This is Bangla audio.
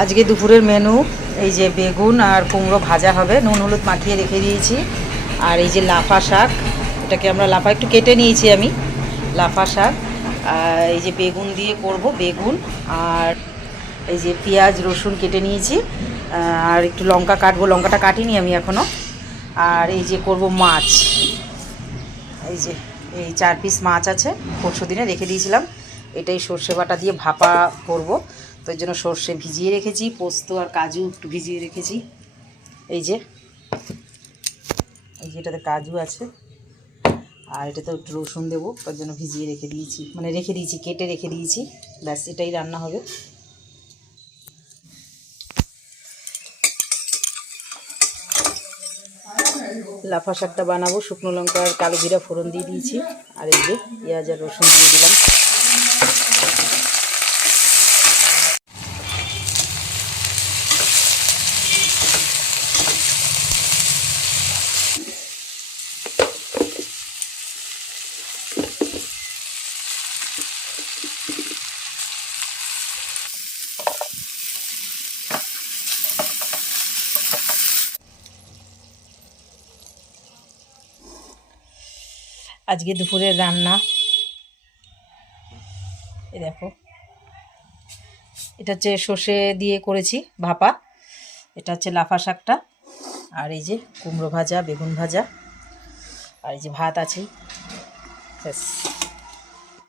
আজকে দুপুরের মেনু এই যে বেগুন আর কুমড়ো ভাজা হবে, নুন হলুদ মাখিয়ে রেখে দিয়েছি। আর এই যে লাফা শাক, এটাকে আমরা লাফা একটু কেটে নিয়েছি আমি, লাফা শাক। আর এই যে বেগুন দিয়ে করব, বেগুন আর এই যে পেঁয়াজ রসুন কেটে নিয়েছি। আর একটু লঙ্কা কাটবো, লঙ্কাটা কাটিনি আমি এখনও। আর এই যে করব মাছ, এই যে এই 4 পিস মাছ আছে, পরশু দিনে রেখে দিয়েছিলাম। এটাই সর্ষে বাটা দিয়ে ভাপা করব, তো এই জন্য সর্ষে ভিজিয়ে রেখেছি, পোস্ত আর কাজু একটু ভিজিয়ে রেখেছি। এই যে এটাতে কাজু আছে, আর এটাতে একটু রসুন দেবো, তার জন্য ভিজিয়ে রেখে দিয়েছি, মানে রেখে দিয়েছি, কেটে রেখে দিয়েছি। ব্যাস এটাই রান্না হবে। লাফা শাকটা বানাবো, শুকনো লঙ্কা আর কালো জিরা ফোড়ন দিয়ে দিয়েছি। আর এই যে পেঁয়াজ আর রসুন দিয়ে দিলাম। আজকে দুপুরের রান্না এই দেখো, এটা হচ্ছে সর্ষে দিয়ে করেছি ভাপা, এটা হচ্ছে লাফা শাকটা, আর এই যে কুমড়ো ভাজা, বেগুন ভাজা, আর এই যে ভাত আছেই। ব্যাস।